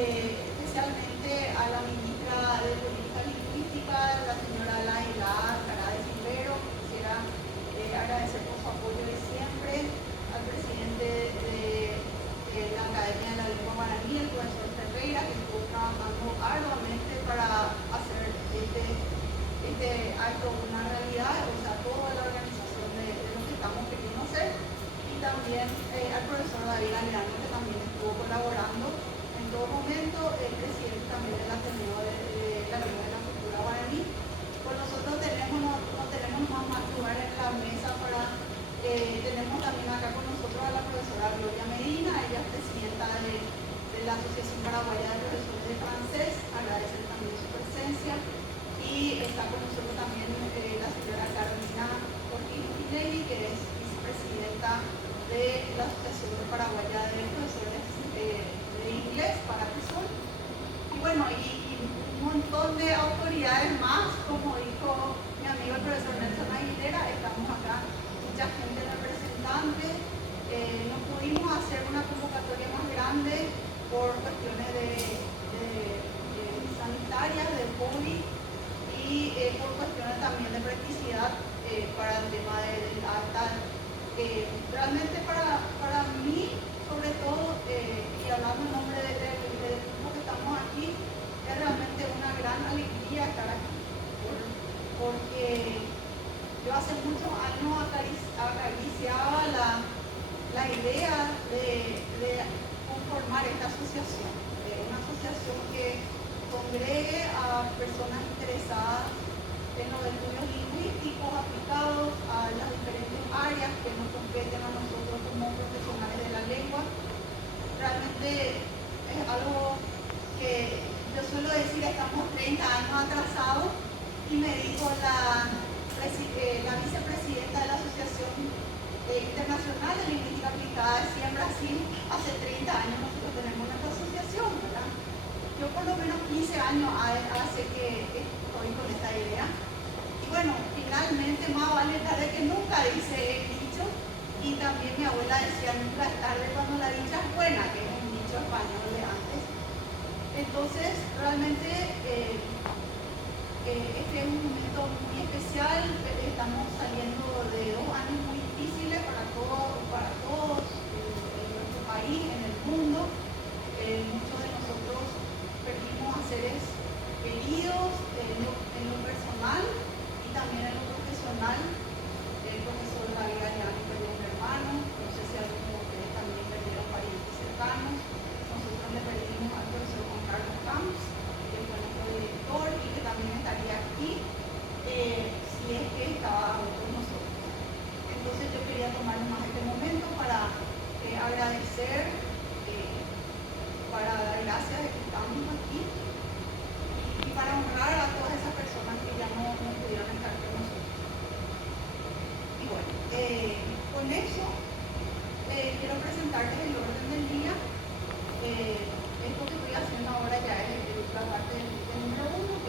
especialmente a la ministra de Política Lingüística, la señora Laila Cara de Silvero. Quisiera agradecer por su apoyo de siempre, al presidente de la Academia de la Lengua Guaraní, el profesor Ferreira, que estuvo trabajando arduamente para hacer este acto una realidad, o sea, toda la organización de lo que estamos queriendo hacer, y también al profesor David Aleano, que también estuvo colaborando en todo momento, el presidente también del Ateneo de la Lengua de la Cultura Guaraní. Pues nosotros no tenemos más lugar en la mesa para... tenemos también acá con nosotros a la profesora Gloria Medina, ella es presidenta de la Asociación Paraguaya de Profesores de Francés, agradecer también su presencia. Y está con nosotros también la señora Carolina Ortiz Pinelli, que es vicepresidenta de la Asociación Paraguaya de Profesores de Inglés para PESOL. Y bueno, y un montón de autoridades más, como dijo mi amigo el profesor Nelson Aguilera, estamos acá, mucha gente representante. No pudimos hacer una convocatoria más grande por cuestiones sanitarias del COVID y por cuestiones también de practicidad para el tema del acta. Realmente para mí, sobre todo, y hablando en nombre del grupo que estamos aquí, es realmente una gran alegría estar aquí, porque yo hace muchos años acariciaba la idea de conformar esta asociación, una asociación que congregue a personas interesadas en los estudios lingüísticos aplicados a las diferentes áreas que nos competen a nosotros como profesionales de la lengua. Realmente es algo que yo suelo decir, estamos 30 años atrasados, y me dijo la vicepresidenta de la Asociación Internacional de Lingüística Aplicada, decía en Brasil, hace 30 años nosotros tenemos nuestra asociación, ¿verdad? Yo por lo menos 15 años hace que estoy con esta idea. Y bueno, finalmente más vale tarde que nunca, dice el dicho. Y también mi abuela decía, nunca es tarde cuando la dicha es buena, que es un dicho español de antes. Entonces, realmente este es un momento muy especial. Estamos saliendo de 2 años muy difíciles para todos en nuestro país, en el mundo. Muchos de nosotros perdimos a seres queridos en lo personal y también en lo profesional. El profesor David Aleano perdió un hermano, no sé si algunos de ustedes también perdieron parientes cercanos. Nosotros le perdimos al profesor Juan Carlos Camps, que fue nuestro director y que también estaría aquí si es que estaba con nosotros. Entonces yo quería tomar más este momento para agradecer, para dar gracias de que estamos aquí y para honrar a todas esas personas que ya no pudieron estar con nosotros. Y bueno, con eso quiero presentarles el orden del día. Esto que estoy haciendo ahora ya es la parte del número 1.